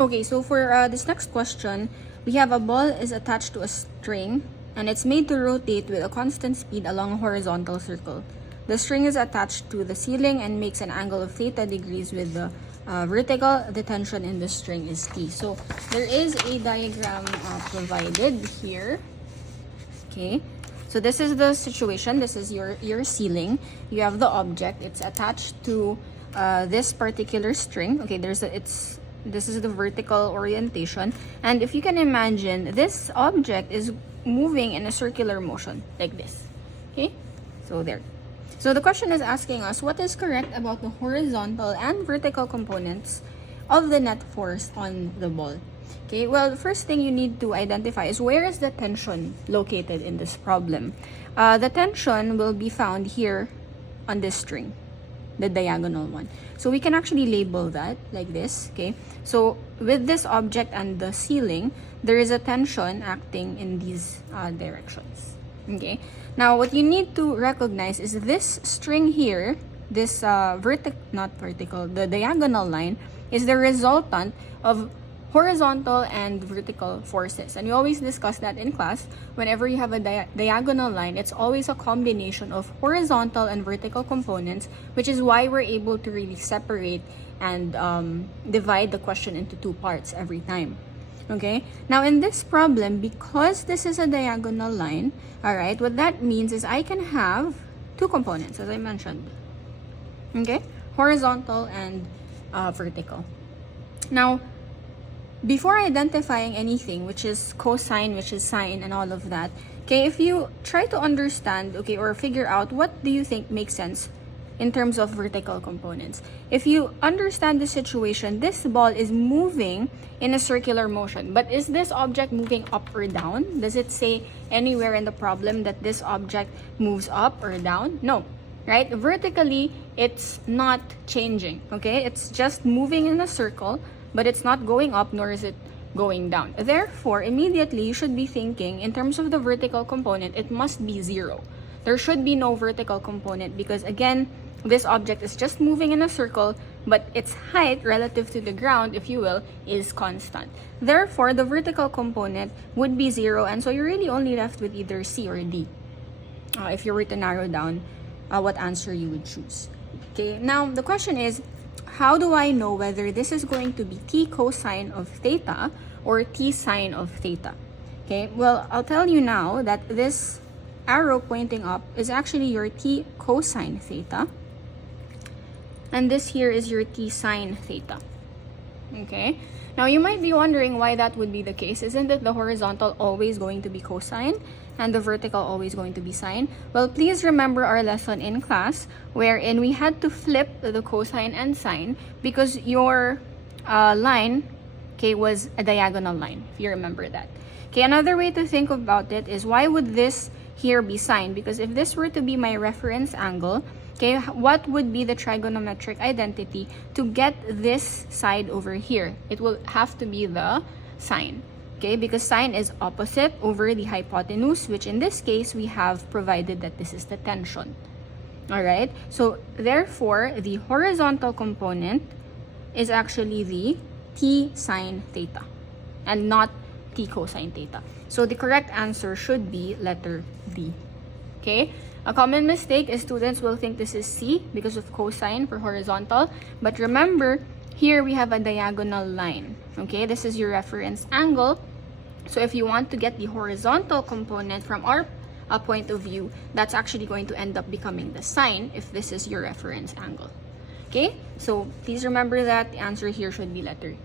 Okay, so for this next question, we have a ball is attached to a string and it's made to rotate with a constant speed along a horizontal circle. The string is attached to the ceiling and makes an angle of theta degrees with the vertical. The tension in the string is T. So there is a diagram provided here. Okay, so this is the situation. This is your ceiling. You have the object. It's attached to this particular string. Okay, this is the vertical orientation, and if you can imagine, this object is moving in a circular motion like this. Okay, so there. So the question is asking us what is correct about the horizontal and vertical components of the net force on the ball. Okay, well, the first thing you need to identify is where is the tension located in this problem. The tension will be found here on this string, the diagonal one. So we can actually label that like this. Okay, so with this object and the ceiling, there is a tension acting in these directions. Okay, now what you need to recognize is this string here, this the diagonal line is the resultant of horizontal and vertical forces. And we always discuss that in class. Whenever you have a diagonal line, it's always a combination of horizontal and vertical components, which is why we're able to really separate and divide the question into two parts every time. Okay, now in this problem, because this is a diagonal line, all right, what that means is I can have two components, as I mentioned. Okay, horizontal and vertical. Now, before identifying anything, which is cosine, which is sine, and all of that, okay, if you try to understand, okay, or figure out what do you think makes sense in terms of vertical components. If you understand the situation, this ball is moving in a circular motion. But is this object moving up or down? Does it say anywhere in the problem that this object moves up or down? No, right? Vertically, it's not changing, okay? It's just moving in a circle, but it's not going up nor is it going down. Therefore, immediately you should be thinking in terms of the vertical component, it must be 0. There should be no vertical component because again, this object is just moving in a circle, but its height relative to the ground, if you will, is constant. Therefore, the vertical component would be 0, and so you're really only left with either C or D if you were to narrow down what answer you would choose. Okay, now the question is, how do I know whether this is going to be T cosine of theta or T sine of theta? Okay, well, I'll tell you now that this arrow pointing up is actually your T cosine theta. And this here is your T sine theta. Okay, now you might be wondering why that would be the case. Isn't it the horizontal always going to be cosine and the vertical always going to be sine? Well, please remember our lesson in class wherein we had to flip the cosine and sine because your line, okay, was a diagonal line, if you remember that. Okay, another way to think about it is why would this here be sine? Because if this were to be my reference angle, okay, what would be the trigonometric identity to get this side over here? It will have to be the sine, okay, because sine is opposite over the hypotenuse, which in this case we have provided that this is the tension. All right, so therefore the horizontal component is actually the T sine theta and not T cosine theta. So the correct answer should be letter D. Okay, a common mistake is students will think this is C because of cosine for horizontal, but remember here we have a diagonal line. Okay, this is your reference angle. So if you want to get the horizontal component from our point of view, that's actually going to end up becoming the sine if this is your reference angle. Okay, so please remember that the answer here should be letter D.